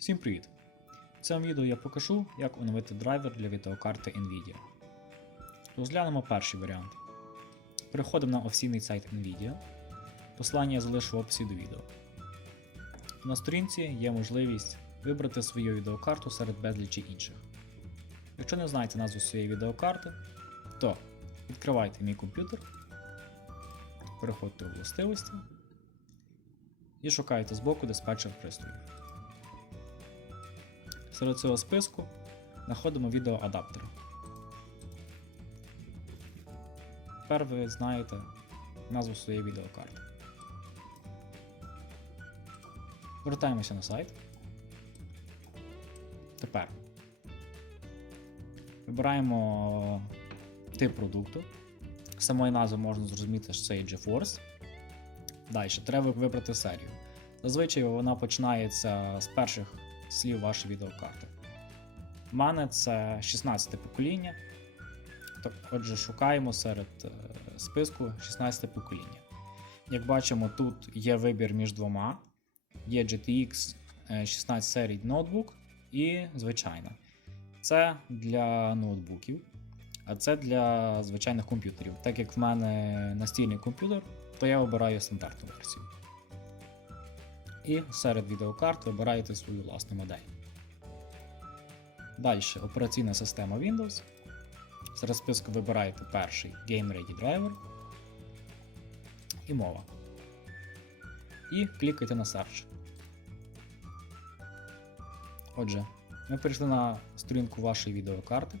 Всім привіт! В цьому відео я покажу, як оновити драйвер для відеокарти Nvidia. Розглянемо перший варіант. Переходимо на офіційний сайт Nvidia. Посилання я залишу в описі до відео. На сторінці є можливість вибрати свою відеокарту серед безлічі інших. Якщо не знаєте назву своєї відеокарти, то відкривайте мій комп'ютер, переходьте у властивості і шукайте збоку диспетчер пристроїв. Серед цього списку знаходимо відеоадаптери. Тепер ви знаєте назву своєї відеокарти. Вертаємося на сайт. Тепер вибираємо тип продукту. З самої назви можна зрозуміти, що це є GeForce. Далі треба вибрати серію. Зазвичай вона починається з перших слів вашої відеокарти. У мене це 16 покоління. Так, Отже, шукаємо серед е, списку 16 покоління. Як бачимо, тут є вибір між двома: є GTX е, 16 серій ноутбук і звичайна. Це для ноутбуків, а це для звичайних комп'ютерів. Так як в мене настільний комп'ютер, то я обираю стандартну версію. І серед відеокарт вибираєте свою власну модель. Далі операційна система Windows. Серед списку вибираєте перший Game Ready Driver і мова. І клікайте на Search. Отже, ми перейшли на сторінку вашої відеокарти.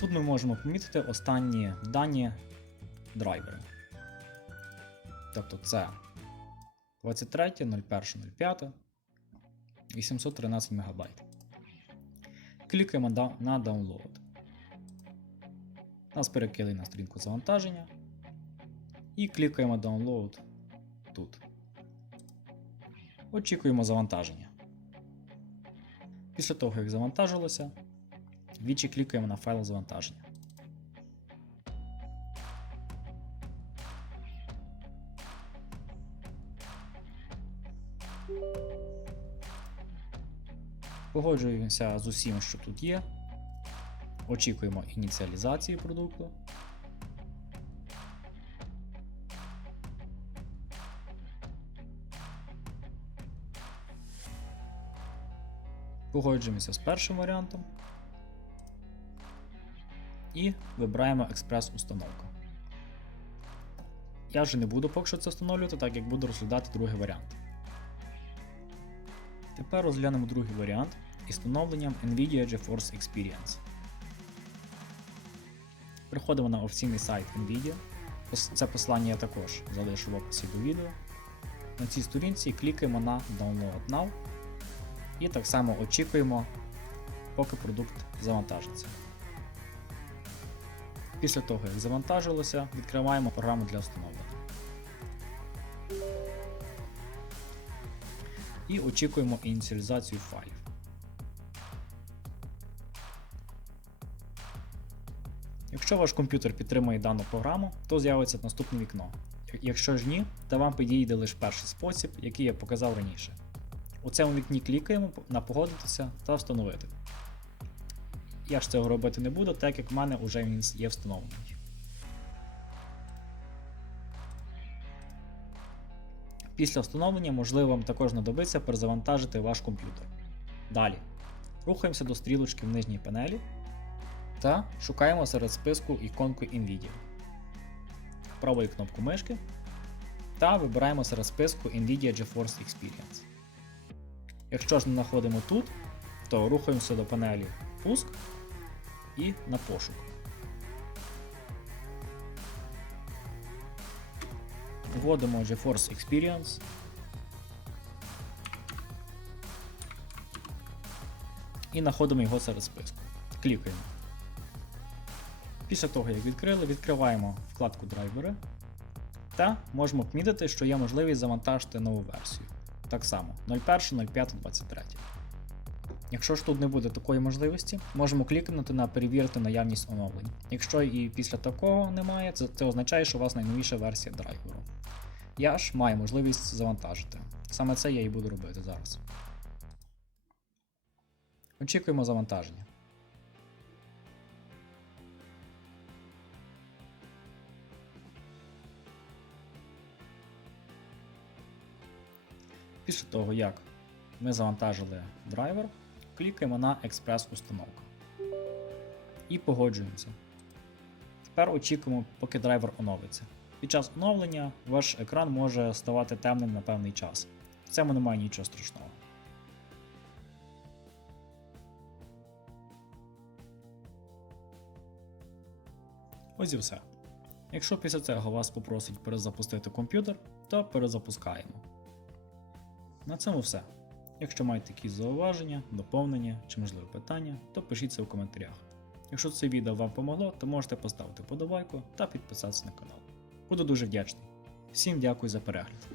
Тут ми можемо помітити останні дані драйвери. Тобто це 23.01.05 813 МБ. Клікаємо на Download. Нас перекили на сторінку завантаження. І клікаємо Download тут. Очікуємо завантаження. Після того, як завантажилося, двічі клікаємо на файл завантаження. Погоджуємося з усім, що тут є. Очікуємо ініціалізації продукту. Погоджуємося з першим варіантом. І вибираємо експрес-установка. Я вже не буду поки що це встановлювати, так як буду розглядати другий варіант. Тепер розглянемо другий варіант із встановленням NVIDIA GeForce Experience. Приходимо на офіційний сайт NVIDIA. Це послання я також залишу в описі до відео. На цій сторінці клікаємо на Download Now і так само очікуємо, поки продукт завантажиться. Після того, як завантажилося, відкриваємо програму для встановлення. І очікуємо ініціалізацію файлів. Якщо ваш комп'ютер підтримує дану програму, то з'явиться наступне вікно. Якщо ж ні, то вам підійде лише перший спосіб, який я показав раніше. У цьому вікні клікаємо на погодитися та встановити. Я ж цього робити не буду, так як в мене вже він є встановлений. Після встановлення можливо вам також знадобиться перезавантажити ваш комп'ютер. Далі. Рухаємося до стрілочки в нижній панелі та шукаємо серед списку іконку NVIDIA. Правою кнопку мишки та вибираємо серед списку NVIDIA GeForce Experience. Якщо ж не знаходимо тут, то рухаємося до панелі Пуск і на пошук. Вводимо GeForce Experience. І знаходимо його серед списку. Клікаємо. Після того, як відкрили, відкриваємо вкладку драйвери та можемо помітити, що є можливість завантажити нову версію. Так само 01.05.23. Якщо ж тут не буде такої можливості, можемо клікнути на перевірити наявність оновлень. Якщо і після такого немає, це, це означає, що у вас найновіша версія драйверу. Я ж маю можливість завантажити. Саме це я і буду робити зараз. Очікуємо завантаження. Після того, як ми завантажили драйвер, клікаємо на експрес-установка і погоджуємося. Тепер очікуємо, поки драйвер оновиться. Під час оновлення ваш екран може ставати темним на певний час. В цьому немає нічого страшного. Ось і все. Якщо після цього вас попросить перезапустити комп'ютер, то перезапускаємо. На цьому все. Якщо маєте якісь зауваження, доповнення чи можливе питання, то пишіть це в коментарях. Якщо це відео вам помогло, то можете поставити подобайку та підписатися на канал. Буду дуже вдячний. Всім дякую за перегляд.